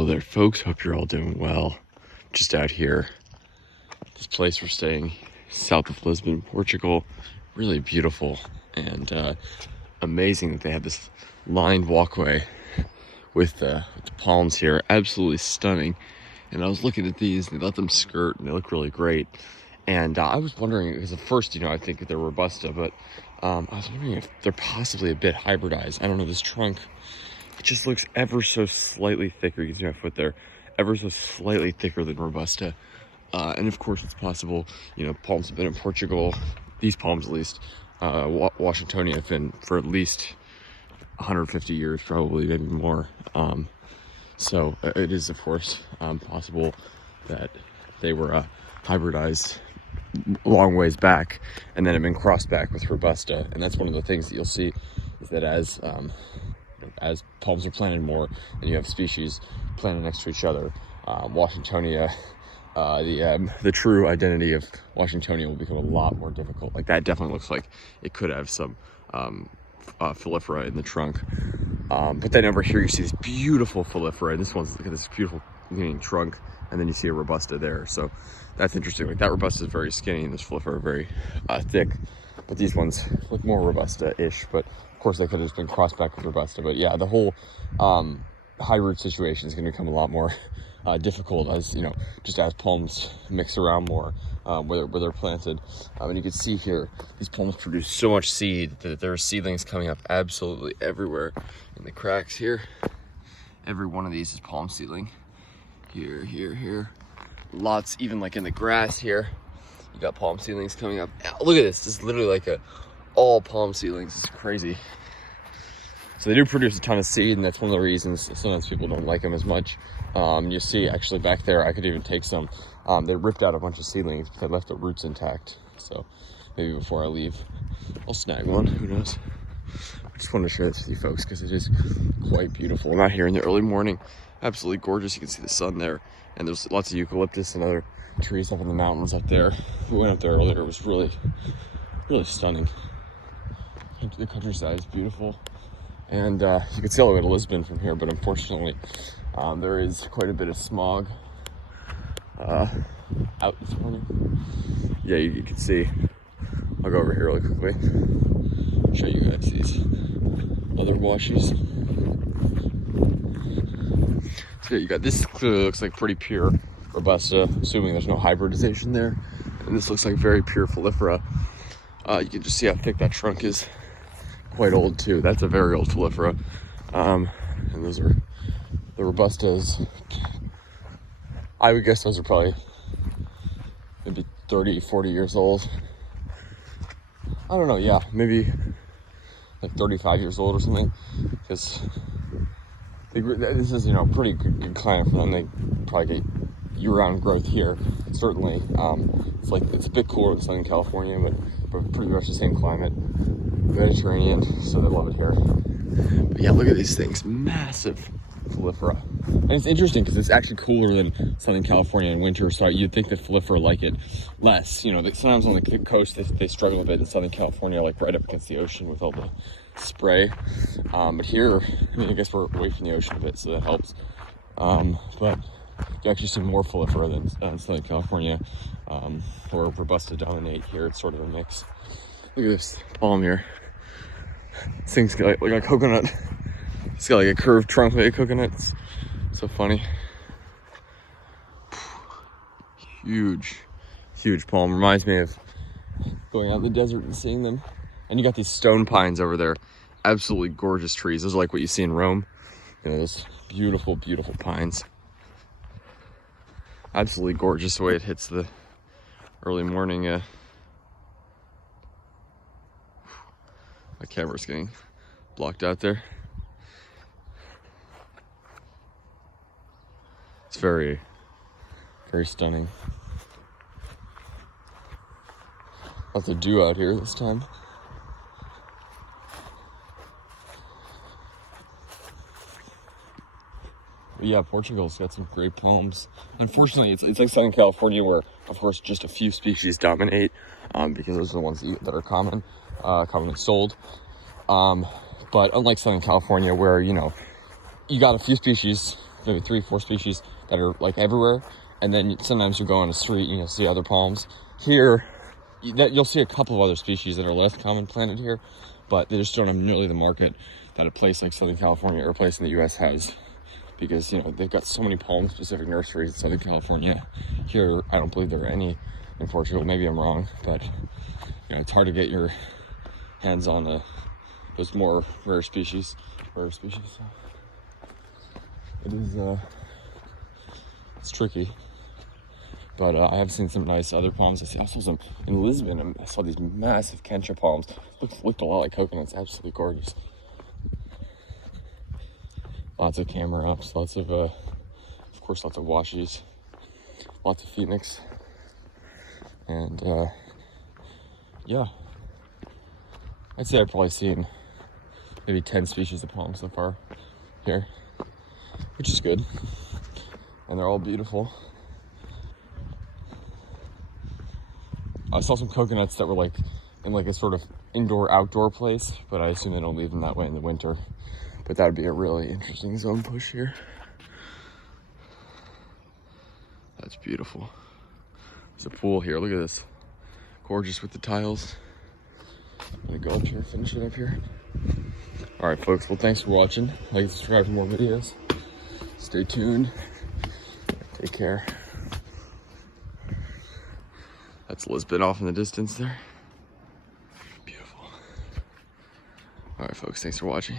Hello there, folks. Hope you're all doing well. Just out here, this place we're staying, south of Lisbon, Portugal. Really beautiful and amazing that they have this lined walkway with the palms here. Absolutely stunning. And I was looking at these, and they let them skirt, and they look really great. And I was wondering, because at first, I think they're Robusta, but I was wondering if they're possibly a bit hybridized. I don't know, this trunk, it just looks ever so slightly thicker. You can see my foot there, ever so slightly thicker than Robusta. And of course, it's possible, palms have been in Portugal, these palms at least, Washingtonia have been for at least 150 years, probably, maybe more. So it is, of course, possible that they were hybridized a long ways back and then have been crossed back with Robusta. And that's one of the things that you'll see is that as palms are planted more and you have species planted next to each other, Washingtonia, the true identity of Washingtonia will become a lot more difficult. Like, that definitely looks like it could have some foliifera in the trunk. But then over here you see this beautiful foliifera, and this one's, look at this beautiful leaning trunk, and then you see a Robusta there. So that's interesting. Like, that Robusta is very skinny and this foliifera are very thick, but these ones look more Robusta-ish. But of course they could have just been crossed back with Robusta. But yeah, the whole hybrid situation is going to become a lot more difficult as just as palms mix around more where they're planted. And you can see here these palms produce so much seed that there are seedlings coming up absolutely everywhere in the cracks here. Every one of these is palm seedling. Here, lots, even like in the grass here you got palm seedlings coming up. Look at this is literally like all palm seedlings. It's crazy. So they do produce a ton of seed, and that's one of the reasons sometimes people don't like them as much. You see, actually back there, I could even take some. They ripped out a bunch of seedlings, but they left the roots intact. So maybe before I leave, I'll snag one, who knows. I just wanted to share this with you folks because it is quite beautiful. I'm out here in the early morning, absolutely gorgeous. You can see the sun there, and there's lots of eucalyptus and other trees up in the mountains up there. We went up there earlier, it was really, really stunning. The countryside is beautiful. And you can see all the way to Lisbon from here, but unfortunately, there is quite a bit of smog out this morning. Yeah, you can see. I'll go over here really quickly, show you guys these other washies. So yeah, you got this. Clearly looks like pretty pure Robusta, assuming there's no hybridization there. And this looks like very pure foliifera. You can just see how thick that trunk is. Quite old too. That's a very old foliifera. And those are the Robustas. I would guess those are probably maybe 30, 40 years old. I don't know, yeah, maybe like 35 years old or something. Because this is, pretty good climate for them. They probably get year-round growth here. Certainly, it's a bit cooler than Southern California, but pretty much the same climate. Mediterranean, so they love it here. But yeah, look at these things, massive foliifera. And it's interesting because it's actually cooler than Southern California in winter, so you'd think that foliifera like it less. Sometimes on the coast they struggle a bit in Southern California, like right up against the ocean with all the spray. But here, I guess we're away from the ocean a bit, so that helps. But you actually see more foliifera than Southern California, where Robusta dominate. Here it's sort of a mix. Look at this palm here. This thing's got like a coconut. It's got like a curved trunk like a coconut. It's so funny. Huge palm. Reminds me of going out in the desert and seeing them. And you got these stone pines over there. Absolutely gorgeous trees. Those are like what you see in Rome. Those beautiful, beautiful pines. Absolutely gorgeous the way it hits the early morning. My camera's getting blocked out there. It's very, very stunning. Lots of dew out here this time. But yeah, Portugal's got some great palms. Unfortunately, it's like Southern California where, of course, just a few species dominate because those are the ones that are commonly sold. But unlike Southern California where, you got a few species maybe 3-4 species that are like everywhere. And then sometimes you go on a street and you'll see other palms. Here, you'll see a couple of other species that are less common planted here, but they just don't have nearly the market that a place like Southern California or a place in the US has, because, you know, they've got so many palm-specific nurseries in Southern California. Here, I don't believe there are any in Portugal. Maybe I'm wrong, but, you know, it's hard to get your hands on those more rare species. So it is, it's tricky. But I have seen some nice other palms. I saw some in Lisbon, and I saw these massive Kencha palms. Looked a lot like coconuts. Absolutely gorgeous. Lots of camera ups, lots of course, lots of washies, lots of phoenix, and yeah, I'd say I've probably seen maybe 10 species of palms so far here, which is good, and they're all beautiful. I saw some coconuts that were like in like a sort of indoor-outdoor place, but I assume they don't leave them that way in the winter. But that would be a really interesting zone push here. That's beautiful. There's a pool here. Look at this. Gorgeous with the tiles. I'm gonna go up here, finish it up here. All right, folks. Well, thanks for watching. Like and subscribe for more videos. Stay tuned. Take care. That's Lisbon off in the distance there. Beautiful. All right, folks. Thanks for watching.